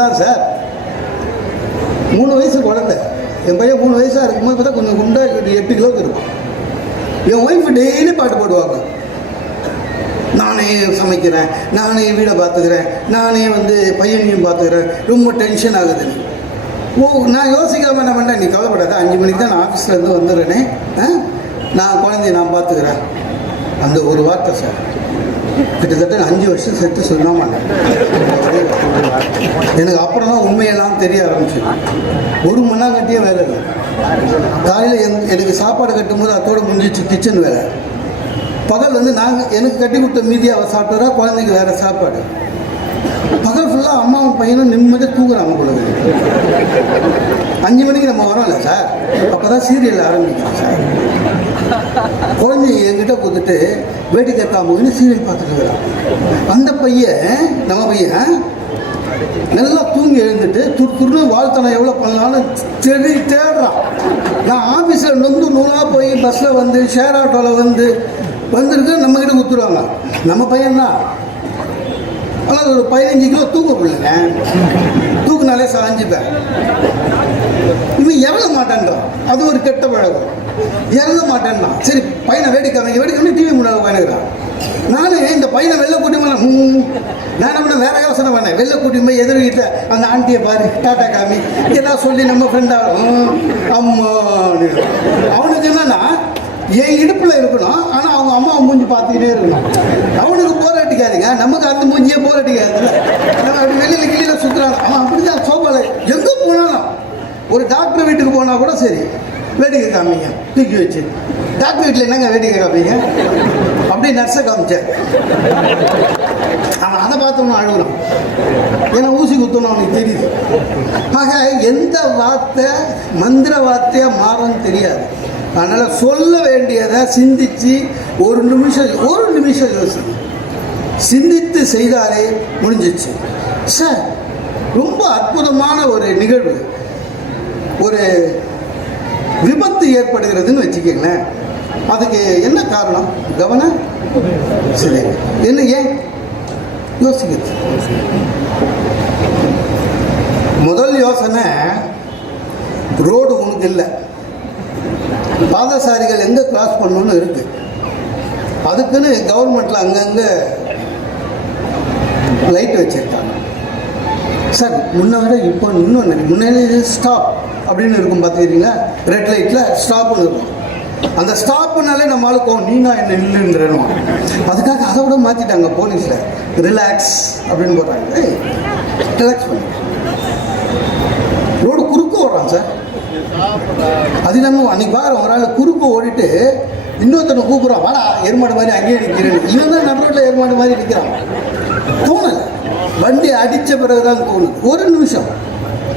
தான் சார். மூணு வயசு குழந்தை. என் பையன் மூணு வயசாக இருக்கும்போது பார்த்தா கொஞ்சம் குண்டா எட்டு கிலோக்கு இருக்கும். என் ஒய்ஃப் டெய்லி பாட்டு பாடுவாங்க. நானே சமைக்கிறேன் நானே வீடை பார்த்துக்கிறேன் நானே வந்து பையனையும் பார்த்துக்கிறேன். ரொம்ப டென்ஷன் ஆகுது. ஓ நான் யோசிக்காம என்ன பண்ணேன் நீ கவலைப்படாத அஞ்சு மணிக்கு தான் நான் ஆஃபீஸ்லேருந்து வந்துடுறேனே. ஆ? நான் குழந்தைய நான் பார்த்துக்கிறேன். அந்த ஒரு வார்த்தை சார். கிட்டத்தட்ட அஞ்சு வருஷம் செத்து சொல்லாமல் எனக்கு அப்புறம் தான் உண்மையெல்லாம் தெரிய ஆரம்பிச்சு ஒரு மண்ணாங்கட்டியே வேலை இல்லை. காலையில் எங் எனக்கு சாப்பாடு கட்டும்போது அதோட முடிஞ்சிச்சு கிச்சன் வேலை பகல் வந்து நாங்கள் எனக்கு கட்டி கொடுத்த மீதி அவள் சாப்பிட்றா குழந்தைக்கு வேறு சாப்பாடு. பகல் ஃபுல்லாக அம்மாவும் பையனும் நிம்மதியாக தூங்குறாங்க போல அஞ்சு மணிக்கு நம்ம வரோம்ல சார் அப்போ தான் சீரியல் ஆரம்பிக்கிறோம் சார் குழந்தைய என்கிட்ட கொடுத்துட்டு வேடிக்கை காமுன்னு சீரியல் பார்த்துட்டு இருக்கிறான். அந்த பையன் நம்ம பையன் நல்லா தூங்கி எழுந்துட்டு துரு துருன்னு வாழ்த்தனை எவ்வளோ பண்ணலான்னு தேடி தேடுறான். நான் ஆஃபீஸில் நொந்து நூலாக போய் பஸ்ஸில் வந்து ஷேர் ஆட்டோவில் வந்து வந்திருக்கு நம்மக்கிட்ட கொடுத்துருவாங்க நம்ம பையன்தான் ஆனால் ஒரு பதினஞ்சு கிலோ தூக்க பிள்ளைங்க. தூக்குனாலே சாஞ்சிப்பேன். இவன் இறங்க மாட்டேன்றான். அது ஒரு கெட்ட பழக்கம். இறங்க மாட்டேன்னா. சரி பையனை வேடிக்கை அவங்க டிவி முன்னாடி உட்காந்துக்கிறான் நானும் இந்த பையனை வெளில கூட்டி போனேன் ம், நான் என்ன பண்ண வேற யோசனை பண்ணேன் வெளில கூட்டி போய் எதிர் வீட்டில் அந்த ஆண்டியை பாரு டாட்டா காமி இதெல்லாம் சொல்லி நம்ம ஃப்ரெண்டாக அம்மா அவனுக்கு என்னன்னா என் இடுப்பில் இருக்கணும் ஆனால் அவங்க அம்மா மூஞ்சி பார்த்துக்கிட்டே இருக்கணும். அவனுக்கு போர் அடிக்காதுங்க. நமக்கு அந்த மூஞ்சியே போர் அடிக்காதுல்ல. நம்ம அப்படி வெளியில் கிளியில் சுற்றுறாங்க அவன் அப்படி தான் எங்கே போனாலும். ஒரு டாக்டர் வீட்டுக்கு போனால் கூட சரி. வேடிக்கை காமிங்க. தூக்கி வச்சு. டாக்டர் வீட்டில் என்னங்க வேடிக்கை காமிங்க? அப்படியே நர்ஸை காமிச்சேன் அவன் அதை பார்த்தோம்னா அழுகுறான். ஏன்னா ஊசி குத்தணும் அவனுக்கு தெரியுது. ஆக எந்த வார்த்தை மந்திர வார்த்தையாக மாறும்னு தெரியாது. அதனால் சொல்ல வேண்டியதை சிந்தித்து ஒரு நிமிஷம் ஒரு நிமிஷம் யோசிச்சு சிந்தித்து செய்தாலே முடிஞ்சிச்சு. சார் ரொம்ப அற்புதமான ஒரு நிகழ்வு. ஒரு விபத்து ஏற்படுகிறதுன்னு வச்சுக்கோங்களேன். அதுக்கு என்ன காரணம்? கவனம் சரி என்ன ஏன்? யோசிக்கிறது. முதல் யோசனை ரோடு உனக்கு இல்லை. பாதசாரிகள் எங்கே கிராஸ் பண்ணணும்னு இருக்கு. அதுக்குன்னு கவர்மெண்ட்டில் அங்கங்கே லைட் வச்சுருக்காங்க. சார் முன்ன விட இப்போ இன்னும் முன்னாடி ஸ்டாப் அப்படின்னு இருக்கும் பார்த்துக்கிறீங்களா ரெட் லைட்டில் ஸ்டாப்னு இருக்கும். அந்த ஸ்டாப்புனாலே நம்ம ஆளுக்கு நீனா என்ன இல்லைன்றணும் அதுக்காக அதை விட மாற்றிட்டாங்க போலீஸில். ரிலாக்ஸ் அப்படின்னு போடுறாங்க. ரிலாக்ஸ் பண்ணி. ரோடு குறுக்க ஓடுறான் சார். அது இல்லாமல் அன்னைக்கு பாரு ஒரு ஆள் குறுக்க ஓடிட்டு இன்னொருத்தனை கூப்பிட்றான். வாடா ஏர்மாடு மாதிரி அங்கேயே நிற்கிறேன் இவன் தான் நடுரோட்டில் ஏர்மாடு மாதிரி நிற்கிறான் தோணலை. வண்டி அடித்த பிறகுதான் தோணுது. ஒரு நிமிஷம்.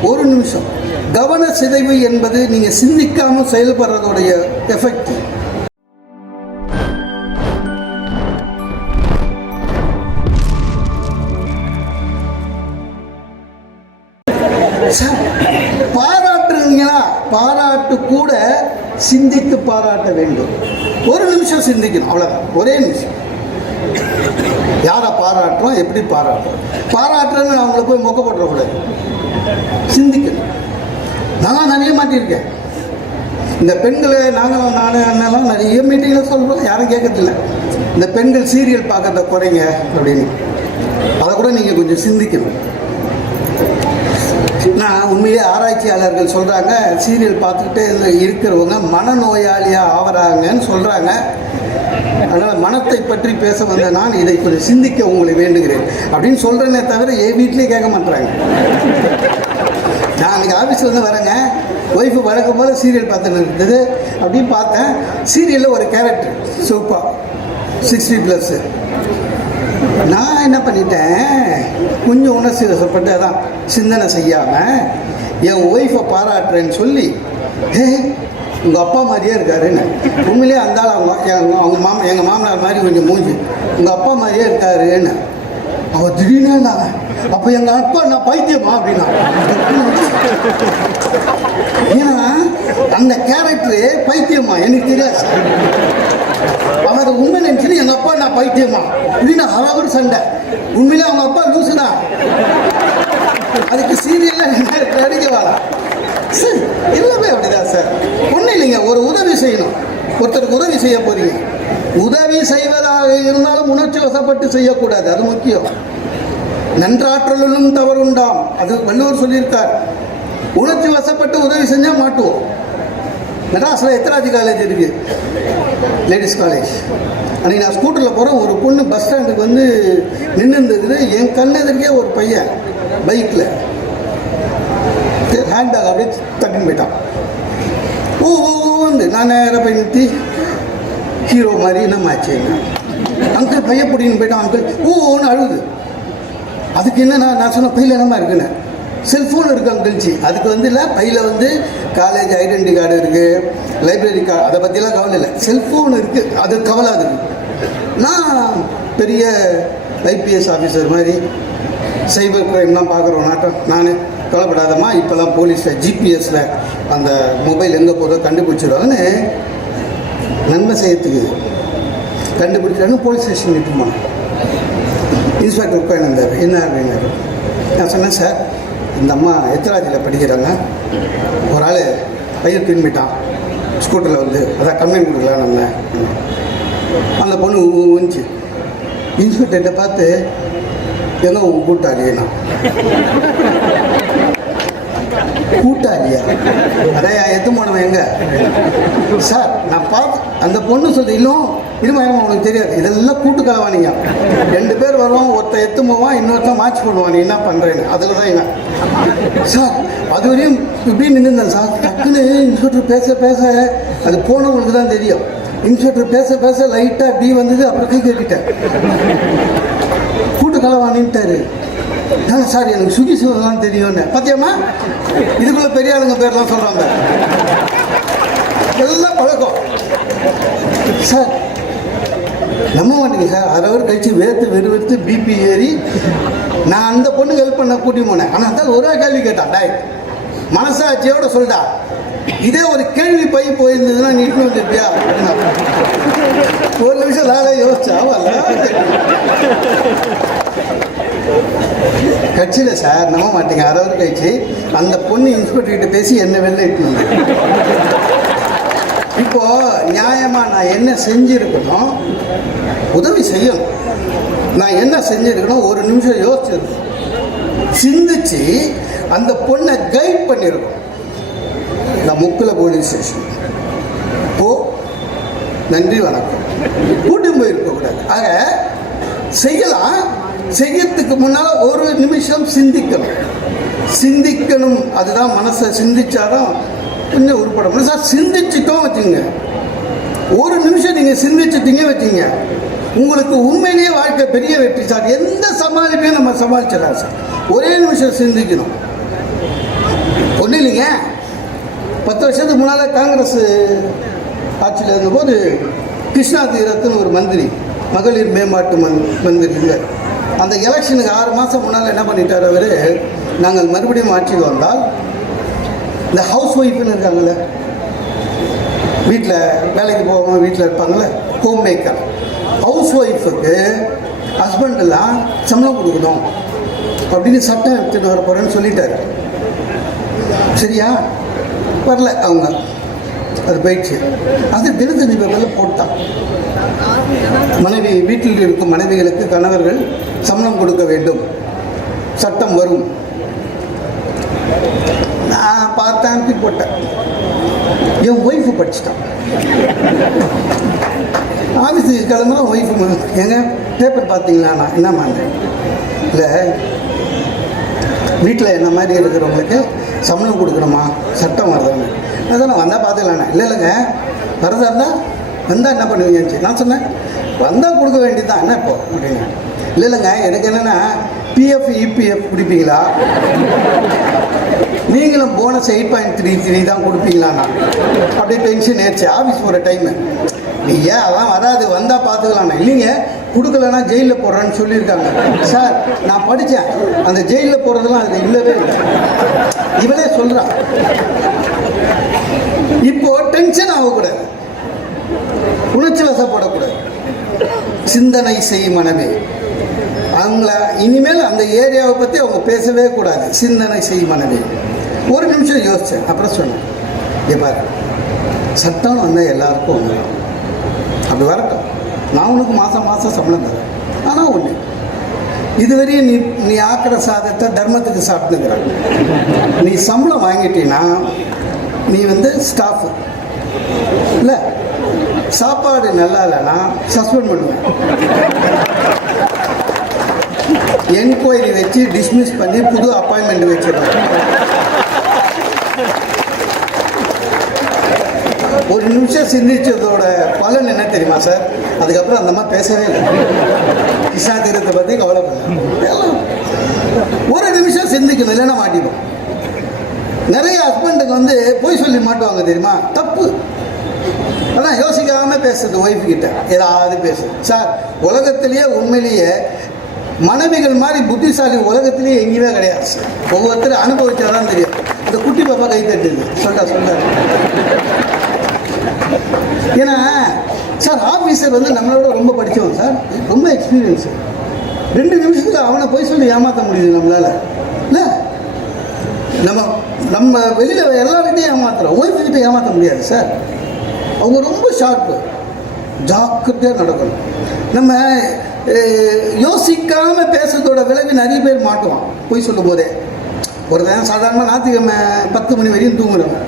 ஒரு நிமிஷம். கவன சிதைவு என்பது நீங்கள் சிந்திக்காமல் செயல்படுறதுடைய எஃபெக்ட் பாராட்டுறீங்களா? பாராட்டு கூட சிந்தித்து பாராட்ட வேண்டும். ஒரு நிமிஷம் சிந்திக்கணும் அவ்வளோதான் ஒரே நிமிஷம். யாரை பாராட்டுறோம் எப்படி பாராட்டுறோம்? பாராட்டுறேன்னு அவங்கள போய் மொக்க போட்டுறக்கூடாது. சிந்திக்கணும் நான் நிறைய மாட்டியிருக்கேன். இந்த பெண்களை நாங்கள் நான் அண்ணெல்லாம் நிறைய மீட்டிங்கில் சொல்கிறோம் யாரும் கேட்கறதில்ல. இந்த பெண்கள் சீரியல் பார்க்கறத குறைங்க அப்படின்னு. அதை கூட நீங்கள் கொஞ்சம் சிந்திக்கணும். நான் உண்மையிலே ஆராய்ச்சியாளர்கள் சொல்கிறாங்க சீரியல் பார்த்துக்கிட்டே இருக்கிறவங்க மனநோயாளியாக ஆவறாங்கன்னு சொல்கிறாங்க அதனால் மனத்தை பற்றி பேச வந்த நான் இதை கொஞ்சம் சிந்திக்க உங்களை வேண்டுகிறேன் அப்படின்னு சொல்கிறேனே தவிர என் வீட்லேயே கேட்க மாட்டுறாங்க நான் அன்றைக்கி ஆஃபீஸில் இருந்து வரேங்க. ஒய்ஃபு வழக்கம் போல் சீரியல் பார்த்துட்டு இருந்தது. அப்படின்னு பார்த்தேன். சீரியலில் ஒரு கேரக்டர் சூப்பா சிக்ஸ்டி ப்ளஸ்ஸு நான் என்ன பண்ணிட்டேன்? கொஞ்சம் உணர்ச்சி வசப்பட்டு அதான் சிந்தனை செய்யாமல் என் ஒய்ஃபை பாராட்டுறேன்னு சொல்லி ஹே உங்கள் அப்பா மாதிரியே இருக்காருன்னு. உண்மையிலே அந்த ஆள் அவங்க அவங்க மாமா எங்கள் மாமனார் மாதிரி கொஞ்சம் மூஞ்சி. உங்கள் அப்பா மாதிரியே இருக்காருன்னு. அவள் திடீர்னு இருந்தாங்க. அப்போ எங்கள் அப்பா நான் பைத்தியமா? அப்படின்னா. ஏன்னா அந்த கேரக்டரு பைத்தியமா? எனக்கு தெரியாது அவர் உண்மை நினைச்சு எங்க அப்பா நான் பைத்தியமா? இப்படின்னு அவர் சண்டை. உண்மையிலே அவங்க அப்பா லூசு தான். அதுக்கு சீரியலில் நடிக்க வேணாம். சார் எல்லாமே அப்படிதான் சார். ஒன்றும் இல்லைங்க ஒரு உதவி செய்யணும். ஒருத்தருக்கு உதவி செய்ய போறீங்க. உதவி செய்வதாக இருந்தாலும் உணர்ச்சி வசப்பட்டு செய்யக்கூடாது அது முக்கியம் நன்றாற்றலும் தவறுண்டாம் அது வள்ளுவர் சொல்லியிருக்கார் உணர்ச்சி வசப்பட்டு உதவி செஞ்சால் மாட்டுவோம் மெட்ராஸில் எத்தராஜி காலேஜ் இருக்கு லேடிஸ் காலேஜ் அன்றைக்கி நான் ஸ்கூட்டரில் போகிறேன் ஒரு பொண்ணு பஸ் ஸ்டாண்டுக்கு வந்து நின்று இருந்தது என் கண் எதிர்க்கே ஒரு பையன் பைக்கில் ஹேண்ட்பேக் அப்படியே தட்டின்னு போயிட்டான் ஓ ஓ ஓன்னு நான் நேராக போய் நிறுத்தி ஹீரோ மாதிரி என்ன ஆச்சுங்க அங்கிள் பையன் பிடின்னு போயிட்டான் அங்கிள் ஓ ஓன்னு அழுகுது அதுக்கு என்ன நான் நான் சொன்ன பையில் என்னமா இருக்குன்னு? செல்ஃபோன் இருக்கு அங்கிள்ச்சி அதுக்கு வந்து இல்லை பையில் வந்து காலேஜ் ஐடென்டி கார்டு இருக்குது லைப்ரரி கார்டு அதை பற்றிலாம் கவலை இல்லை. செல்ஃபோன் இருக்குது அது கவலை அதுக்கு நான் பெரிய ஐபிஎஸ் ஆஃபீஸர் மாதிரி சைபர் கிரைம்லாம் பார்க்குறோம். நாட்டம் நான் கவலைப்படாதம்மா. இப்போல்லாம் போலீஸில் ஜிபிஎஸில் அந்த மொபைல் எங்கே போதோ கண்டுபிடிச்சிடுவாங்கன்னு நன்மை செய்யறதுக்கு கண்டுபிடிச்சாங்க போலீஸ் ஸ்டேஷன் நிட்டு போனேன் இன்ஸ்பெக்டர் உட்காந்துருந்தார் என்ன அப்படின்னாரு? நான் சொன்னேன் சார் இந்த அம்மா எத்தராஜில் படிக்கிறாங்க. ஒரு ஆள் பையன் திரும்பிட்டான் ஸ்கூட்டரில் வந்து அதான் கம்ப்ளைண்ட் கொடுக்கலாம் நம்ம. அந்த பொண்ணு ஊஞ்சி இன்ஸ்பெக்டர்கிட்ட பார்த்து எங்க கூப்பிட்டாரு கூட்டாளியா கூட்டாளியா? அதான் எத்து போனவன் எங்க? சார் நான் பார்த்து அந்த பொண்ணு சொல்லி இன்னும் இருமாயிரம் உனக்கு தெரியாது. இதெல்லாம் கூட்டு கலவானிங்க ரெண்டு பேர் வருவான் ஒருத்தன் எத்து போவான் இன்னொருத்தன் மாச்சு போடுவான். நீ என்ன பண்ணுறேன்னு அதில் தான் இவன். சார் அது வரையும் இப்படி நின்றுந்தேன் சார். டக்குன்னு இன்ஸ்பெக்டர் பேச பேச அது போனவங்களுக்கு தான் தெரியும். இன்ஸ்பெக்டர் பேச பேச லைட்டாக இப்படி வந்தது அப்புறம் கை கூட்டு கலவானின்ட்டாரு சார் எனக்கு சுகி சிவன் தெரியும்னு. பாத்தியம்மா? இதுக்குள்ள பெரிய ஆளுங்க பேர்லாம் சொல்றாங்க. எல்லாம் பழக்கம். சார் நம்ப மாட்டேங்க சார். அரை அவர் கழிச்சு வேர்த்து வெறு வெறுத்து பிபி ஏறி நான் அந்த பொண்ணுக்கு ஹெல்ப் பண்ண கூட்டி போனேன். ஆனால் அதான் ஒரே கேள்வி கேட்டான். டாய் மனசாட்சியோட சொல்லிட்டா இதே ஒரு கேள்வி பை போயிருந்ததுன்னா நீட்டு வந்துருப்பியா? அப்படின்னா. ஒரு நிமிஷம் லால யோசிச்சா வரல கட்சியில் சார் நம்ப மாட்டீங்க. அறுபது கழிச்சு அந்த பொண்ணு இன்ஸ்பெக்டர்கிட்ட பேசி என்ன வெளில இட்டு இப்போ நியாயமா நான் என்ன செஞ்சிருக்கணும் உதவி செய்யணும். நான் என்ன செஞ்சிருக்கணும் ஒரு நிமிஷம் யோசிச்சிருக்கணும் சிந்திச்சு அந்த பொண்ணை கைட் பண்ணியிருக்கோம் நான் முக்கில் போலீஸ் ஸ்டேஷன் போ. நன்றி வணக்கம். கூட்டம் போயிருக்க கூடாது ஆக செய்யலாம். செய்யறதுக்கு முன்னால் ஒரு நிமிஷம் சிந்திக்கணும். சிந்திக்கணும். அதுதான் மனசை சிந்திச்சாதான் கொஞ்சம் உருப்பட சார் சிந்திச்சிட்டோம் வச்சுங்க ஒரு நிமிஷம் நீங்கள் சிந்திச்சிட்டீங்க வச்சுங்க உங்களுக்கு உண்மையிலேயே வாழ்க்கை பெரிய வெற்றி சார். எந்த சமாளிப்பையும் நம்ம சமாளிச்சிடலாம் சார். ஒரே நிமிஷம் சிந்திக்கணும். ஒன்றும் இல்லைங்க. பத்து வருஷத்துக்கு முன்னால் காங்கிரஸ் ஆட்சியில் இருந்தபோது கிருஷ்ணா தீரத்துன்னு ஒரு மந்திரி மகளிர் மேம்பாட்டு மந் மந்திரி இருந்தார். அந்த எலெக்ஷனுக்கு ஆறு மாதம் முன்னால் என்ன பண்ணிட்டார் அவர்? நாங்கள் மறுபடியும் ஆட்சிக்கு வந்தால் இந்த ஹவுஸ் ஒய்ஃப்னு இருக்காங்களே வீட்டில் வேலைக்கு போகாம வீட்டில் இருப்பாங்களே ஹோம் மேக்கர் ஹவுஸ் ஒய்ஃபுக்கு ஹஸ்பண்டெல்லாம் சம்பளம் கொடுக்கணும் அப்படின்னு சட்டம் எடுத்துகிட்டு வர போகிறேன்னு சொல்லிட்டாரு. சரியா? வரல அவங்க. அது போயிடுச்சு. அது விருது பேப்பரில் போட்டான். மனைவி வீட்டில் இருக்கும் மனைவிகளுக்கு கணவர்கள் சம்பளம் கொடுக்க வேண்டும். சட்டம் வரும். நான் பார்த்து அனுப்பி போட்டேன். என் ஒய்ஃபு படிச்சிட்டான். ஆஃபீஸுக்கு கிளம்புனா ஒய்ஃபு எங்க பேப்பர் பார்த்தீங்களா? நான் என்னம்மா இல்லை வீட்டில் என்ன மாதிரி இருக்கிறவங்களுக்கு சம்பளம் கொடுக்கணுமா? சட்டம் வருதுன்னு அதான் நான் வந்தால் பார்த்துக்கலாண்ணே. இல்லை இல்லைங்க. வரதா இருந்தால் வந்தால் என்ன பண்ணுவீங்கன்னு நான் சொன்னேன். வந்தால் கொடுக்க வேண்டியதுதான். என்ன இப்போ? அப்படின்னு இல்லை இல்லைங்க. எனக்கு என்னென்னா பிஎஃப் இபிஎஃப் பிடிப்பீங்களா நீங்களும் bonus eight point three three தான் கொடுப்பீங்களாண்ணா? அப்படியே டென்ஷன் ஏறிச்சு ஆஃபீஸ் போகிற டைமு ஐயா அதான் வராது? வந்தால் பார்த்துக்கலாண்ணா. இல்லைங்க. கொடுக்கலன்னா ஜெயிலில் போடுறேன்னு சொல்லியிருக்காங்க. சார் நான் படித்தேன் அந்த ஜெயிலில் போடுறதெல்லாம் அதில் இல்லவே இல்லை. இவளே சொல்றா. இப்போ டென்ஷன் ஆகக்கூடாது. உணர்ச்சி வசப்படக்கூடாது. சிந்தனை செய் மனமே. அவங்கள இனிமேல் அந்த ஏரியாவை பற்றி அவங்க பேசவே கூடாது. சிந்தனை செய் மனமே. ஒரு நிமிஷம் யோசித்தேன் அப்புறம் சொன்னேன் இங்கே பாரு. சட்டம் வந்தால் எல்லாருக்கும் ஒன்று அப்படி வரட்டும். நான் உனக்கு மாதம் மாதம் சம்பளம் தரேன். ஆனால் ஒன்று இதுவரையும் நீ நீ ஆக்கிற சாதத்தை தர்மத்துக்கு சாப்பிட்டுக்கிற நீ சம்பளம் வாங்கிட்டீன்னா நீ வந்து ஸ்டாஃபு இல்லை சாப்பாடு நல்லா இல்லைன்னா சஸ்பெண்ட் பண்ணுவேன். என்கொயரி வச்சு டிஸ்மிஸ் பண்ணி புது அப்பாயின்மெண்ட் வச்சிருவேன் ஒரு நிமிஷம் சிந்திச்சதோட பலன் என்ன தெரியுமா சார்? அதுக்கப்புறம் அந்த மாதிரி பேசவே இல்லை. கிருஷ்ணா தீரத்தை பற்றி கவலைப்படல. எல்லாம் ஒரு நிமிஷம் சிந்திக்கணும் இல்லைன்னா மாட்டிடும் நிறைய ஹஸ்பண்டுக்கு வந்து பொய் சொல்லி மாட்டுவாங்க தெரியுமா? தப்பு. ஆனால் யோசிக்காம பேசுறது ஒய்ஃப் கிட்ட. ஏதாவது பேசு. சார் உலகத்திலேயே உண்மையிலேயே மனைவிகள் மாதிரி புத்திசாலி உலகத்திலேயே எங்கேயுமே கிடையாது சார். ஒவ்வொருத்தரும் அனுபவிச்சாதான் தெரியும். இந்த குட்டி பாப்பா கை தட்டுது. சொல்லிட்டா சொல்ற. ஏன்னா சார் ஆஃபீஸர் வந்து நம்மளோட ரொம்ப படித்தவன் சார். ரொம்ப எக்ஸ்பீரியன்ஸு ரெண்டு நிமிஷத்தில் அவனை போய் சொல்லி ஏமாற்ற முடியுது நம்மளால. இல்லை? நம்ம நம்ம வெளியில் எல்லார்கிட்டையும் ஏமாத்துறோம். ஒய்ஃப் கிட்ட ஏமாற்ற முடியாது சார். அவங்க ரொம்ப ஷார்ப்பு ஜாக்கிரதையாக நடக்கணும். நம்ம யோசிக்காமல் பேசுறதோட விளைவு நிறைய பேர் மாட்டுவான். பொய் சொல்லும் போதே நேரம் சாதாரணமாக ஞாயிற்றுக்கிழமை பத்து மணி வரையும் தூங்குறவன்.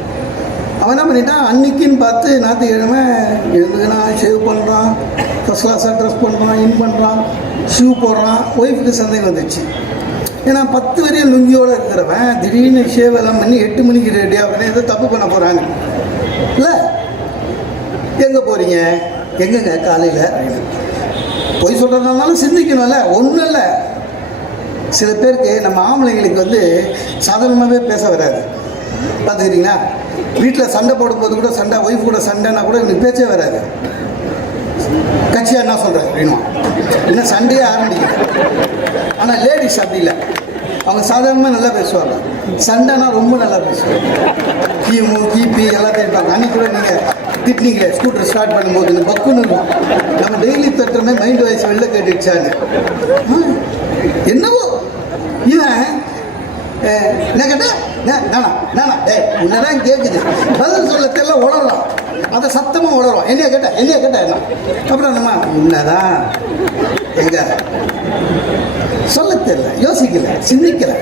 அவன் என்ன பண்ணிட்டான்? அன்னைக்குன்னு பார்த்து ஞாயிற்றுக்கிழமை எழுந்துக்கிறான் ஷேவ் பண்ணுறான் ஃபஸ்ட் கிளாஸாக ட்ரெஸ் பண்ணுறான் இன் பண்ணுறான் ஷூ போடுறான் ஒய்ஃபுக்கு சந்தேகம் வந்துச்சு ஏன்னா பத்து வரையும் லுங்கியோடு இருக்கிறவன் திடீர்னு ஷேவ் எல்லாம் பண்ணி எட்டு மணிக்கு ரெடி ஆகுறேன் ஏதோ தப்பு பண்ண போகிறாங்க இல்லை எங்கே போகிறீங்க எங்கங்க? காலையில்? பொய் சொல்கிறதுனாலும் சிந்திக்கணும்ல ஒன்றும் இல்லை. சில பேருக்கு நம்ம ஆம்பளைங்களுக்கு வந்து சாதாரணமாகவே பேச வராது. பார்த்துக்கிறீங்களா? வீட்டில் சண்டை போடும்போது கூட சண்டை ஒய்ஃப் கூட சண்டைன்னா கூட எனக்கு பேச்சே வராது. கட்சியாக என்ன சொல்கிறேன் அப்படின்னும் இன்னும் சண்டையே ஆரம்பிக்கல ஆனால் லேடிஸ் அப்படி இல்லை. அவங்க சாதாரணமாக நல்லா பேசுவாங்க. சண்டைனா ரொம்ப நல்லா பேசுவாங்க. கிமு கிபி எல்லாம் தேடிப்பாங்க அன்னைக்கு கூட நீங்கள் திட்டினீங்களே ஸ்கூட்டர் ஸ்டார்ட் பண்ணும்போது இந்த பக்குன்னு நம்ம டெய்லி தட்டுறமே மைண்ட் வாய்ஸ் வெளில கேட்டுச்சாங்க என்னவோ? இவன் என்ன கேட்டேன் நானா உன்னதான் கேட்குது பதில் சொல்ல தெரியல உளறலாம். அதை சத்தமாக உளரும் என்னைய கேட்ட என்னைய கேட்ட என்ன? அப்புறம் என்னம்மா? உன்னதான். எங்க? சொல்ல தெரியல யோசிக்கல சிந்திக்கல.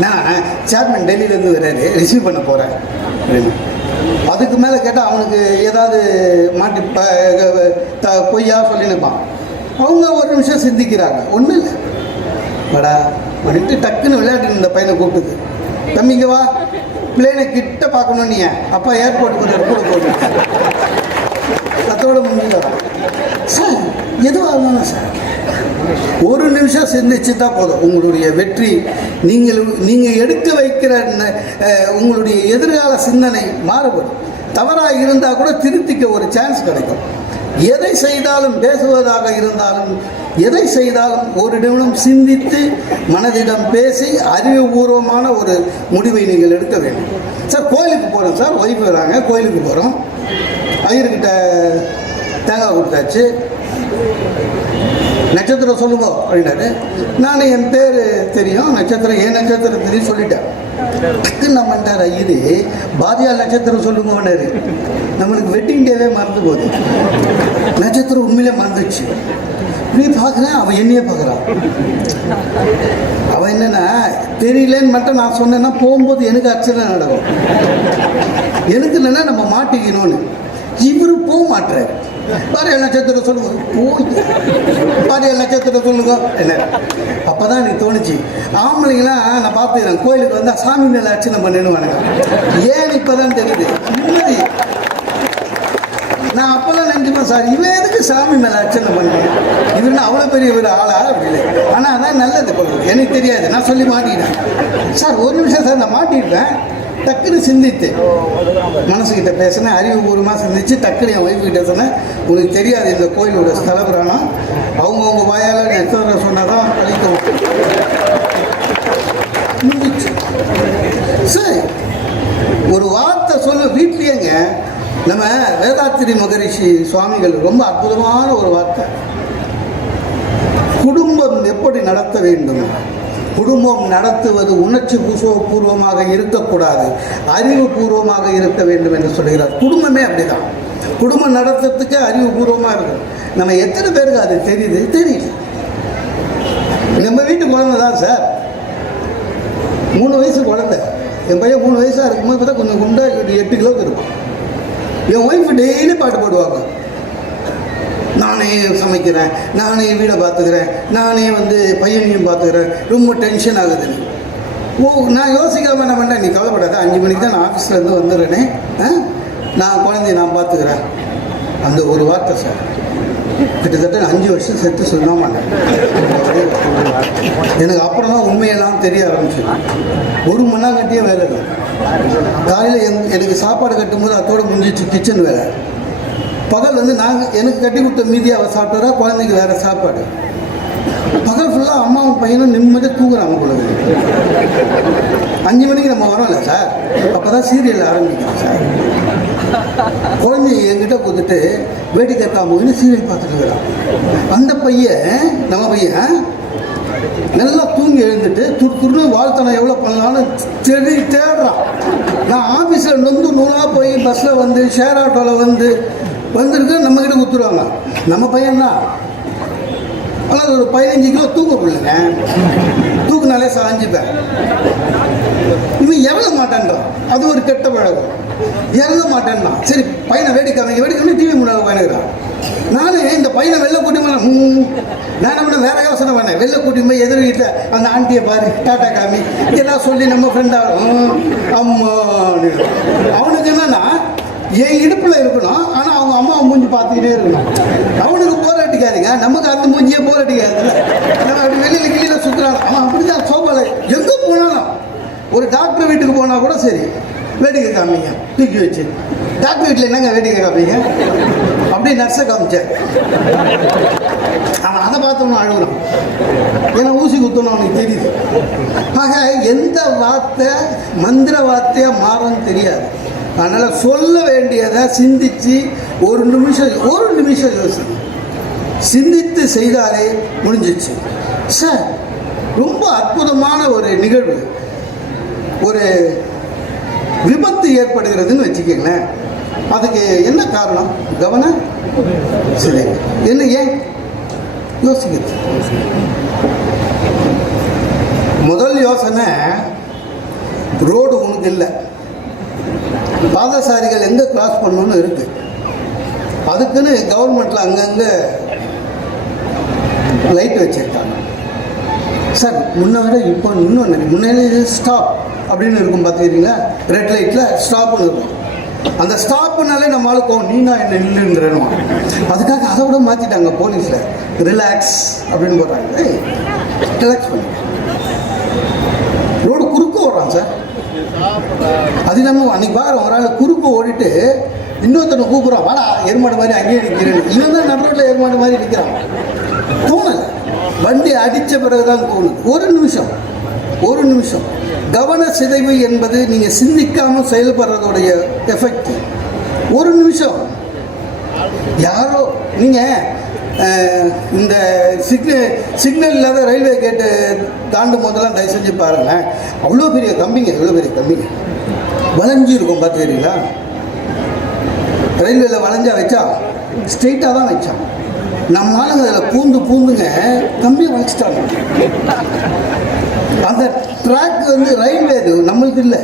நான் சேர்மன் டெல்லியிலேருந்து வர்றாரு. ரிசீவ் பண்ண போகிறேன் அப்படின்னு அதுக்கு மேலே கேட்டால் அவனுக்கு ஏதாவது மாட்டி த- பொய்யா சொல்லினுப்பான். அவங்க ஒரு நிமிஷம் சிந்திக்கிறாங்க. ஒன்றும் இல்லை. வாடா வந்துட்டு டக்குன்னு விளையாட்டு இந்த பையனை கூப்பிட்டுது தம்பிங்க வா. பிளேனை கிட்ட பார்க்கணும் நீ. அப்பா ஏர்போர்ட் கொஞ்சம் கூட போட்டு அதோட முடிஞ்சதான் சார் எதுவாக இருந்தாலும் சார் ஒரு நிமிஷம் சிந்திச்சுட்டா போதும். உங்களுடைய வெற்றி நீங்கள் நீங்கள் எடுக்க வைக்கிற அஹ், உங்களுடைய எதிர்கால சிந்தனை மாறுபடும். தவறாக இருந்தால் கூட திருத்திக்க ஒரு சான்ஸ் கிடைக்கும். எதை செய்தாலும் பேசுவதாக இருந்தாலும் எதை செய்தாலும் ஒரு நிமிடம் சிந்தித்து மனதிடம் பேசி அறிவுபூர்வமான ஒரு முடிவை நீங்கள் எடுக்க வேண்டும். சார் கோயிலுக்கு போகிறோம் சார். ஒய்ஃப் வராங்க. கோயிலுக்கு போகிறோம் ஐயர்கிட்ட தேங்காய் கொடுத்தாச்சு. நட்சத்திரம் சொல்லுங்க அப்படின்னாரு. நான் என் பேர் தெரியும். நட்சத்திரம் ஏன் நட்சத்திரம் தெரியும் சொல்லிட்டேன். டக்குன்னு நம்ம பண்ணிட்டார் ஐயரு பாதியா நட்சத்திரம் சொல்லுங்கன்னாரு நம்மளுக்கு வெட்டிங் டேவே மறந்து போகுது. நட்சத்திரம் உண்மையிலே மறந்துச்சு நீ பார்க்குறேன் அவன் என்னையே பார்க்குறான் அவன் என்னென்னா தெரியலன்னு மட்டும் நான் சொன்னேன்னா போகும்போது எனக்கு அர்ச்சனை நடக்கும். எனக்கு என்னன்னா நம்ம மாட்டிக்கணும்னு. இவரு போக மாட்டாரு பாரு நட்சத்திரம் சொல்லுங்க. போய். பாரு நட்சத்திரம் சொல்லுங்க. என்ன? அப்பதான் எனக்கு தோணுச்சு. ஆம்பளைங்களாம் நான் பார்த்துக்கிறேன். கோயிலுக்கு வந்தால் சாமி மேல அர்ச்சனை பண்ணிடுவானுங்க ஏன் இப்பதான் தெரியுது? நிம்மதி நான் அப்போல்லாம் நினச்சிப்பேன் சார் இவன் எதுக்கு சாமி மேலே அர்ச்சனை பண்ணேன் இவருன்னு அவ்வளோ பெரிய ஒரு ஆளா? அப்படி இல்லை ஆனால் அதான் நல்லது போல எனக்கு தெரியாது. நான் சொல்லி மாட்டிக்கிட்டேன். சார் ஒரு நிமிஷம் சார் நான் மாட்டிக்கிட்டேன். டக்குன்னு சிந்தித்து. மனசுக்கிட்ட பேசினேன். அறிவுபூர்வமாக சிந்திச்சு டக்குன்னு என் ஒய்ஃப் கிட்ட சொன்னேன் உனக்கு தெரியாது இந்த கோயிலோட ஸ்தல புராணம் அவங்கவுங்க வாயால் எத்தனை சொன்னால் தான் கழிக்கும் முடிச்சு சரி. ஒரு வார்த்தை சொல்ல வீட்லேயேங்க நம்ம வேதாத்திரி மகரிஷி சுவாமிகள் ரொம்ப அற்புதமான ஒரு வார்த்தை. குடும்பம் எப்படி நடத்த வேண்டும்? குடும்பம் நடத்துவது உணர்ச்சி பூர்வமாக இருக்கக்கூடாது. அறிவு பூர்வமாக இருக்க வேண்டும் என்று சொல்கிறார். குடும்பமே அப்படிதான். குடும்பம் நடத்துகிறதுக்கே அறிவு பூர்வமாக இருக்கும். நம்ம எத்தனை பேருக்கு அது தெரியுது? தெரியல. நம்ம வீட்டு குழந்தை தான் சார். மூணு வயசு குழந்தை. என் பையன் மூணு வயசாக இருக்கும்போது பார்த்தா கொஞ்சம் குண்டா எட்டு கிலோவுக்கு இருக்கும் என் ஒய்ஃப் டெய்லி பாட்டு பாடுவாங்க. நானே சமைக்கிறேன் நானே வீடை பார்த்துக்கிறேன் நானே வந்து பையனையும் பார்த்துக்கிறேன். ரொம்ப டென்ஷன் ஆகுது ஓ நான் யோசிக்காம என்ன பண்ணேன் நீ கவலைப்படாத அஞ்சு மணிக்கு தான் நான் ஆஃபீஸ்லேருந்து வந்துடுறேனே. ஆ? நான் குழந்தைய நான் பார்த்துக்கிறேன். அந்த ஒரு வார்த்தை சார். கிட்டத்தட்ட அஞ்சு வருஷம் செத்து சொல்ல மாட்டேன். எனக்கு அப்புறம் தான் உண்மையெல்லாம் தெரிய ஆரம்பிச்சு ஒரு மண்ணாங்கட்டியே வேலை இல்லை. காலையில் எங் எனக்கு சாப்பாடு கட்டும்போது அதோட முடிஞ்சிச்சு கிச்சன் வேலை பகல் வந்து நாங்கள் எனக்கு கட்டி கொடுத்த மீதி அவள் சாப்பிட்றா குழந்தைக்கு வேறு சாப்பாடு. பகல் ஃபுல்லாக அம்மாவும் பையனும் நிம்மதியாக தூங்குறாங்க பொழுது அஞ்சு மணிக்கு நம்ம வரோம்ல சார். அப்போ தான் சீரியல் ஆரம்பிக்கிறோம் சார். குழந்தை என்கிட்ட கொடுத்துட்டு வேடிக்கை காமுன்னு சீரியல் பார்த்துட்டு இருக்கிறான். அந்த பையன் நம்ம பையன் நல்லா தூங்கி எழுந்துட்டு துரு துருன்னு வாழ்த்தனை எவ்வளோ பண்ணலான்னு தேடி தேடுறான். நான் ஆஃபீஸில் நொந்து நூலாக போய் பஸ்ஸில் வந்து ஷேர் ஆட்டோவில் வந்து வந்திருக்கு நம்மக்கிட்ட கொடுத்துருவாங்க. நம்ம பையன்தான் ஆனால் ஒரு பதினஞ்சு கிலோ தூக்க பிள்ளைங்க. தூக்குனாலே சாஞ்சிப்பேன். இவன் இறங்க மாட்டேன்றான். அது ஒரு கெட்ட பழகம் இறங்க மாட்டேன்னா சரி பையனை வேடிக்காமல் அவங்க டிவி முன்னாடி பயணிக்கிறான் நானும் இந்த பையனை வெளில கூட்டி போனேன். ம், நான் என்ன வேற யோசனை பண்ணேன் வெளில கூட்டி போய் எதிர் வீட்டில் அந்த ஆண்டியை பாரு டாட்டா காமி. இதெல்லாம் சொல்லி நம்ம ஃப்ரெண்டாக அம்மா அவனுக்கு என்னன்னா என் இடுப்பில் இருக்கணும். ஆனால் அவங்க அம்மா மூஞ்சி பார்த்துக்கிட்டே இருக்கணும். அவனுக்கு போர் அடிக்காதுங்க. நமக்கு அந்த மூஞ்சியே போர் அடிக்காதுல்ல. நம்ம அப்படி வெளியில் கீழே சுற்றுறாங்க அவன் அப்படி தான் சோபால எங்கே போனாலும் ஒரு டாக்டர் வீட்டுக்கு போனால் கூட சரி. வேடிக்கை காமிங்க. தூக்கி வச்சு. டாக்டர் வீட்டில் என்னங்க வேடிக்கை காமிங்க? அப்படியே நர்ஸை காமிச்சேன் அவன் அதை பார்த்தோம்னா அழுகுறான். ஏன்னா ஊசி குத்தணும் அவனுக்கு தெரியுது. ஆக எந்த வார்த்தை மந்திர வார்த்தையாக மாறும்னு தெரியாது. அதனால் சொல்ல வேண்டியதை சிந்திச்சு ஒரு நிமிஷம் ஒரு நிமிஷம் யோசி சிந்தித்து செய்தாலே முடிஞ்சிச்சு. சார் ரொம்ப அற்புதமான ஒரு நிகழ்வு. ஒரு விபத்து ஏற்படுகிறதுன்னு வச்சுக்கோங்களேன். அதுக்கு என்ன காரணம்? கவன சிலை. என்ன ஏன்? யோசிக்கிறது. முதல் யோசனை ரோடு உனக்கு இல்லை. பாதசாரிகள் எங்கே கிராஸ் பண்ணணும்னு இருக்கு. அதுக்குன்னு கவர்மெண்ட்டில் அங்கங்கே லைட் வச்சுருக்காங்க. சார் முன்ன விட இப்போ இன்னொன்று முன்னாடி ஸ்டாப் அப்படின்னு இருக்கும் பார்த்துக்கிறீங்களா? ரெட் லைட்டில் ஸ்டாப்னு இருக்கும். அந்த ஸ்டாப்புனாலே நம்மளால கோ நீ நான் என்ன இல்லைன்றணும் அதுக்காக அதை விட மாற்றிட்டாங்க போலீஸில். ரிலாக்ஸ் அப்படின்னு போடுறாங்க. ரிலாக்ஸ் பண்ணி. ரோடு குறுக்க ஓடுறான் சார். அது இல்லாமல் அன்னைக்கு வாரம் ஒரு ஆள் குறுக்க ஓடிட்டு இன்னொருத்தனை கூப்பிட்றான். வாடா எருமாடு மாதிரி அங்கேயே நிற்கிறேன் இவன் தான் நடுரோட்டில் எருமாடு மாதிரி நிற்கிறான் தோணலை வண்டி அடித்த பிறகு தான் தோணுது ஒரு நிமிஷம். ஒரு நிமிஷம். கவன சிதைவு என்பது நீங்கள் சிந்திக்காமல் செயல்படுறதுடைய எஃபெக்ட் ஒரு நிமிஷம். யாரோ நீங்கள் இந்த சிக்னல் சிக்னல் இல்லாத ரயில்வே கேட்டு தாண்டும் போதெல்லாம் தயவு செஞ்சு பாருங்கள் அவ்வளோ பெரிய கம்பிங்க எவ்வளோ பெரிய கம்பிங்க. வளைஞ்சு இருக்கும் பார்த்துக்கிறீங்களா? ரயில்வேல வளைஞ்சா வச்சா ஸ்ட்ரெயிட்டாக தான் வச்சான். நம்ம ஆளுங்க அதில் பூந்து பூந்துங்க கம்பியை வளைச்சிட்டாங்க. அந்த ட்ராக் வந்து ரயில்வே இது நம்மளுக்கு இல்லை.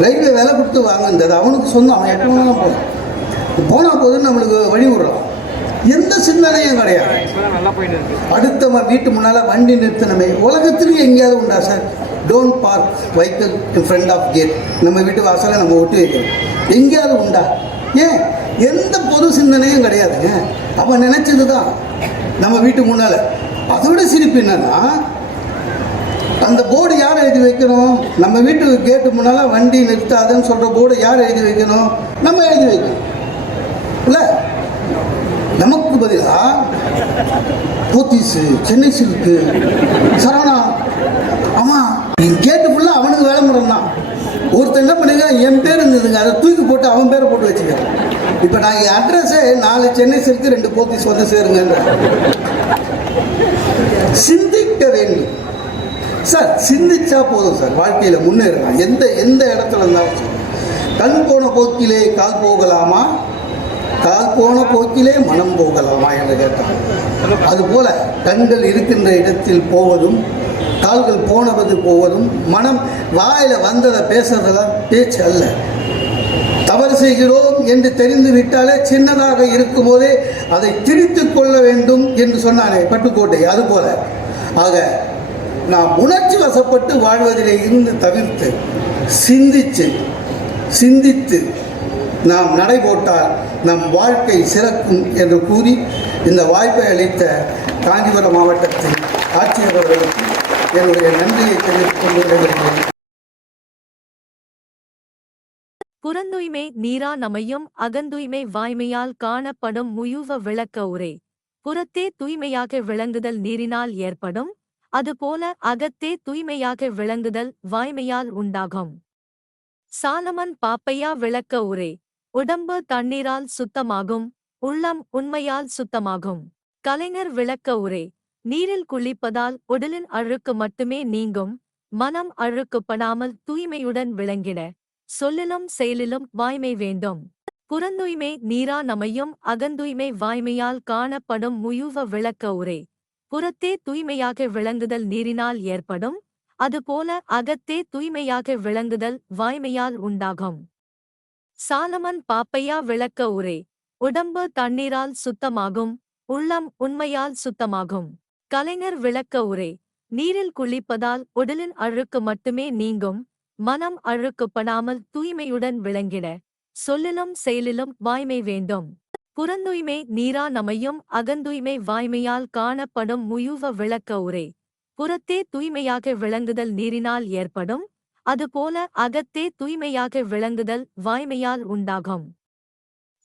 ரயில்வே விலை கொடுத்து வாங்கினது. அவனுக்கு சொந்தம். அவன் எட்டு வேணாலும் போகும் போனால் போதும் நம்மளுக்கு வழி விடுறான். எந்த சிந்தனையும் கிடையாது. அடுத்த வீட்டு முன்னால் வண்டி நிறுத்தினமே உலகத்துலேயும் எங்கேயாவது உண்டா சார் டோன்ட் பார்க் வைக்கல் ஃப்ரெண்ட் ஆஃப் கேட் நம்ம வீட்டு வாசலை நம்ம ஒட்டி வைக்கணும். எங்கேயாவது உண்டா? ஏன்? எந்த பொது சிந்தனையும் கிடையாதுங்க அவன் நினச்சது தான் நம்ம வீட்டு முன்னால். அதோட சிரிப்பு என்னன்னா அந்த போர்டு யார் எழுதி வைக்கணும்? நம்ம வீட்டுக்கு கேட்டு முன்னால் வண்டி நிறுத்தாதுன்னு சொல்கிற போர்டு யார் எழுதி வைக்கணும்? நம்ம எழுதி வைக்கணும். இல்லை? நமக்கு பதிலாக போத்தீஸு சென்னை சில்க்கு சரவணா. ஆமாம் நீ கேட்டு ஃபுல்லாக அவனுக்கு வேலை முறை தான் ஒருத்தன் என்ன பண்ணுங்க என் பேர் இருந்ததுங்க. அதை தூக்கி போட்டு அவன் பேரை போட்டு வச்சுக்கிறேன். இப்போ நான் என் அட்ரஸே நாலு சென்னை சில்க்கு ரெண்டு போத்தீஸ் வந்து சேருங்க சிந்திக்க வேண்டும். சார் சிந்திச்சா போதும் சார் வாழ்க்கையில் முன்னேறலாம். எந்த எந்த இடத்துல இருந்தாலும் சார். கண் போன போக்கிலே கால் போகலாமா? கால் போன போக்கிலே மனம் போகலாமா என்று கேட்டாங்க அதுபோல கண்கள் இருக்கின்ற இடத்தில் போவதும் கால்கள் போனவது போவதும் மனம் வாயில் வந்ததை பேசுறதெல்லாம் பேச்சு அல்ல. தவறு செய்கிறோம் என்று தெரிந்து விட்டாலே சின்னதாக இருக்கும்போதே அதை திரித்து கொள்ள வேண்டும் என்று சொன்னானே பட்டுக்கோட்டை. அதுபோல. ஆக நாம் உணர்ச்சி வசப்பட்டு வாழ்வதிலே இருந்து தவிர்த்து சிந்தித்து சிந்தித்து நாம் நடைபோட்டால் நம் வாழ்க்கை சிறக்கும் என்று கூறி இந்த வாய்ப்பை அளித்த காஞ்சிபுரம் மாவட்டத்தின் ஆட்சியர் அவர்களுக்கு என்னுடைய நன்றியை தெரிவித்துக் கொண்டு புறந்தூய்மை நீரா நமையும் அகந்தூய்மை வாய்மையால் காணப்படும் முயுவ விளக்க உரை. புறத்தே தூய்மையாக விளங்குதல் நீரினால் ஏற்படும் அதுபோல அகத்தே தூய்மையாக விளங்குதல் வாய்மையால் உண்டாகும். சாலமன் பாப்பையா விளக்க உரை உடம்பு தண்ணீரால் சுத்தமாகும் உள்ளம் உண்மையால் சுத்தமாகும். கலைஞர் விளக்க உரை நீரில் குளிப்பதால் உடலின் அழுக்கு மட்டுமே நீங்கும் மனம் அழுக்குப்படாமல் தூய்மையுடன் விளங்கிட சொல்லிலும் செயலிலும் வாய்மை வேண்டும். புறந்தூய்மை நீரா நமையும் அகந்தூய்மை வாய்மையால் காணப்படும் முயுவ விளக்க உரை புறத்தே தூய்மையாக விளங்குதல் நீரினால் ஏற்படும் அதுபோல அகத்தே தூய்மையாக விளங்குதல் வாய்மையால் உண்டாகும். சாலமன் பாப்பையா விளக்க உரை உடம்பு தண்ணீரால் சுத்தமாகும் உள்ளம் உண்மையால் சுத்தமாகும். கலைஞர் விளக்க உரை நீரில் குளிப்பதால் உடலின் அழுக்கு மட்டுமே நீங்கும் மனம் அழுக்குப்படாமல் தூய்மையுடன் விளங்கிட சொல்லிலும் செயலிலும் வாய்மை வேண்டும். புறந்தூய்மை நீரா நமையும் அகந்தூய்மை வாய்மையால் காணப்படும் முயுவ விளக்க உரை. புறத்தே தூய்மையாக விளங்குதல் நீரினால் ஏற்படும் அதுபோல அகத்தே தூய்மையாக விளங்குதல் வாய்மையால் உண்டாகும்.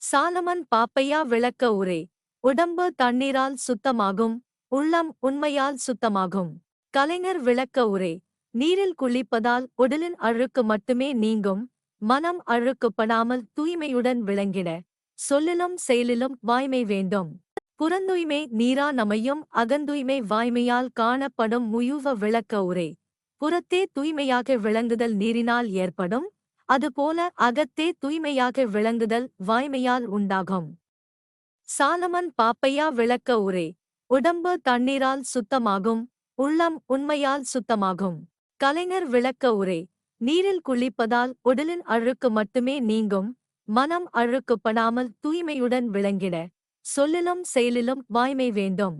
சாலமன் பாப்பையா விளக்க உரை. உடம்பு தண்ணீரால் சுத்தமாகும் உள்ளம் உண்மையால் சுத்தமாகும். கலைஞர் விளக்க உரை. நீரில் குளிப்பதால் உடலின் அழுக்கு மட்டுமே நீங்கும் மனம் அழுக்குப்படாமல் தூய்மையுடன் விளங்கிட. சொல்லிலும் செயலிலும் வாய்மை வேண்டும். புறந்தூய்மை நீரா நமையும் அகந்தூய்மை வாய்மையால் காணப்படும் முயுவ விளக்க உரை. புறத்தே தூய்மையாக விளங்குதல் நீரினால் ஏற்படும். அதுபோல அகத்தே தூய்மையாக விளங்குதல் வாய்மையால் உண்டாகும். சாலமன் பாப்பையா விளக்க உரை. உடம்பு தண்ணீரால் சுத்தமாகும். உள்ளம் உண்மையால் சுத்தமாகும். கலைஞர் விளக்க உரை. நீரில் குளிப்பதால் உடலின் அழுக்கு மட்டுமே நீங்கும். மனம் அழுக்குப்படாமல் தூய்மையுடன் விளங்கிட. சொல்லிலும் செயலிலும் வாய்மை வேண்டும்.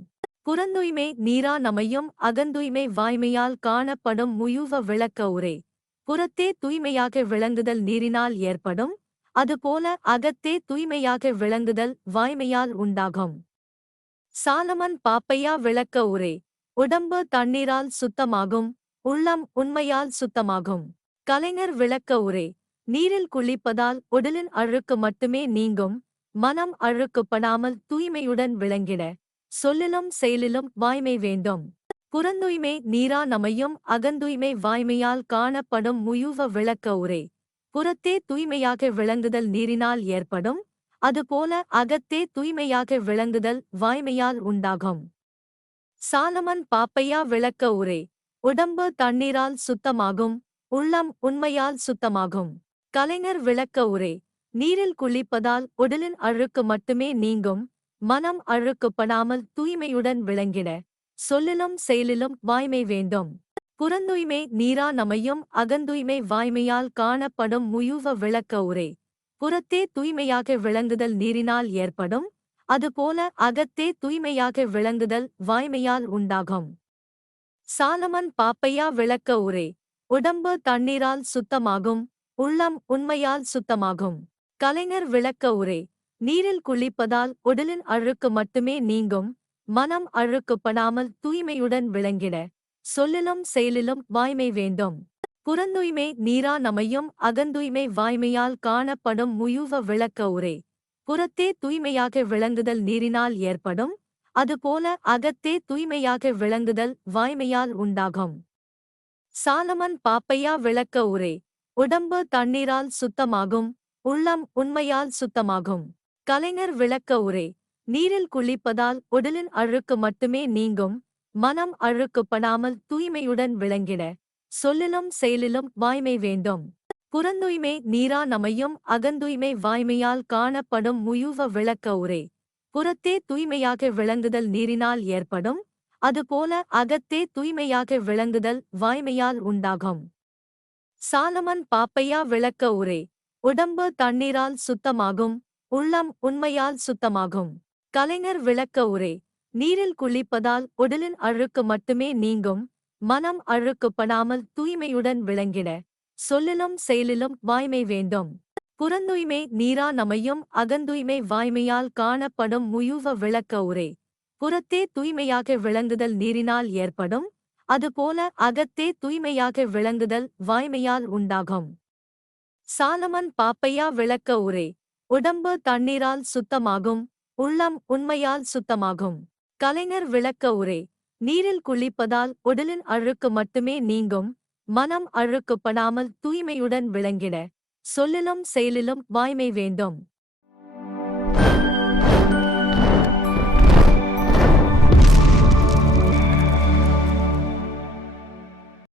புறந்தூய்மை நீரா நமையும் அகந்தூய்மை வாய்மையால் காணப்படும் முயுவ விளக்க உரை. புறத்தே தூய்மையாக விளங்குதல் நீரினால் ஏற்படும். அதுபோல அகத்தே தூய்மையாக விளங்குதல் வாய்மையால் உண்டாகும். சாலமன் பாப்பையா விளக்க உரை. உடம்பு தண்ணீரால் சுத்தமாகும். உள்ளம் உண்மையால் சுத்தமாகும். கலைஞர் விளக்க உரை. நீரில் குளிப்பதால் உடலின் அழுக்கு மட்டுமே நீங்கும் மனம் அழுக்குப்படாமல் தூய்மையுடன் விளங்கிட சொல்லிலும் செயலிலும் வாய்மை வேண்டும். புறந்தூய்மை நீரா நமையும் அகந்தூய்மை வாய்மையால் காணப்படும் முயுவ விளக்க உரை புறத்தே தூய்மையாக விளங்குதல் நீரினால் ஏற்படும் அதுபோல அகத்தே தூய்மையாக விளங்குதல் வாய்மையால் உண்டாகும். சாலமன் பாப்பையா விளக்க உரை உடம்பு தண்ணீரால் சுத்தமாகும் உள்ளம் உண்மையால் சுத்தமாகும். கலைஞர் விளக்க உரை. நீரில் குளிப்பதால் உடலின் அழுக்கு மட்டுமே நீங்கும் மனம் அழுக்குப்படாமல் தூய்மையுடன் விளங்கிட. சொல்லிலும் செயலிலும் வாய்மை வேண்டும். புறந்தூய்மை நீரா நமையும் அகந்தூய்மை வாய்மையால் காணப்படும் முயுவ விளக்க உரை. புறத்தே தூய்மையாக விளங்குதல் நீரினால் ஏற்படும் அதுபோல அகத்தே தூய்மையாக விளங்குதல் வாய்மையால் உண்டாகும். சாலமன் பாப்பையா விளக்க உரை. உடம்பு தண்ணீரால் சுத்தமாகும் உள்ளம் உண்மையால் சுத்தமாகும். கலைஞர் விளக்க உரை நீரில் குளிப்பதால் உடலின் அழுக்கு மட்டுமே நீங்கும் மனம் அழுக்குப்படாமல் தூய்மையுடன் விளங்கிட. சொல்லிலும் செயலிலும் வாய்மை வேண்டும். புறந்தூய்மை நீரா நமையும் அகந்தூய்மை வாய்மையால் காணப்படும் முயுவ விளக்க உரை. புறத்தே தூய்மையாக விளங்குதல் நீரினால் ஏற்படும் அதுபோல அகத்தே தூய்மையாக விளங்குதல் வாய்மையால் உண்டாகும். சாலமன் பாப்பையா விளக்க உரை உடம்பு தண்ணீரால் சுத்தமாகும் உள்ளம் உண்மையால் சுத்தமாகும். கலைஞர் விளக்க உரை நீரில் குளிப்பதால் உடலின் அழுக்கு மட்டுமே நீங்கும் மனம் அழுக்குப்படாமல் தூய்மையுடன் விளங்கிட சொல்லிலும் செயலிலும் வாய்மை வேண்டும். புறந்தூய்மை நீரா நமையும் அகந்தூய்மை வாய்மையால் காணப்படும் முயுவ விளக்க உரை. புறத்தே தூய்மையாக விளங்குதல் நீரினால் ஏற்படும் அதுபோல அகத்தே தூய்மையாக விளங்குதல் வாய்மையால் உண்டாகும். சாலமன் பாப்பையா விளக்க உரை. உடம்பு தண்ணீரால் சுத்தமாகும் உள்ளம் உண்மையால் சுத்தமாகும். கலைஞர் விளக்க உரை. நீரில் குளிப்பதால் உடலின் அழுக்கு மட்டுமே நீங்கும் மனம் அழுக்குப்படாமல் தூய்மையுடன் விளங்கிட. சொல்லிலும் செயலிலும் வாய்மை வேண்டும். புறந்தூய்மை நீரா நமையும் அகந்தூய்மை வாய்மையால் காணப்படும் முயுவ விளக்க உரை. புறத்தே தூய்மையாக விளங்குதல் நீரினால் ஏற்படும் அதுபோல அகத்தே தூய்மையாக விளங்குதல் வாய்மையால் உண்டாகும். சாலமன் பாப்பையா விளக்க உரை உடம்பு தண்ணீரால் சுத்தமாகும் உள்ளம் உண்மையால் சுத்தமாகும். கலைஞர் விளக்க உரை நீரில் குளிப்பதால் உடலின் அழுக்கு மட்டுமே நீங்கும் மனம் அழுக்குப்படாமல் தூய்மையுடன் விளங்கிட. சொல்லிலும் செயலிலும் வாய்மை வேண்டும்.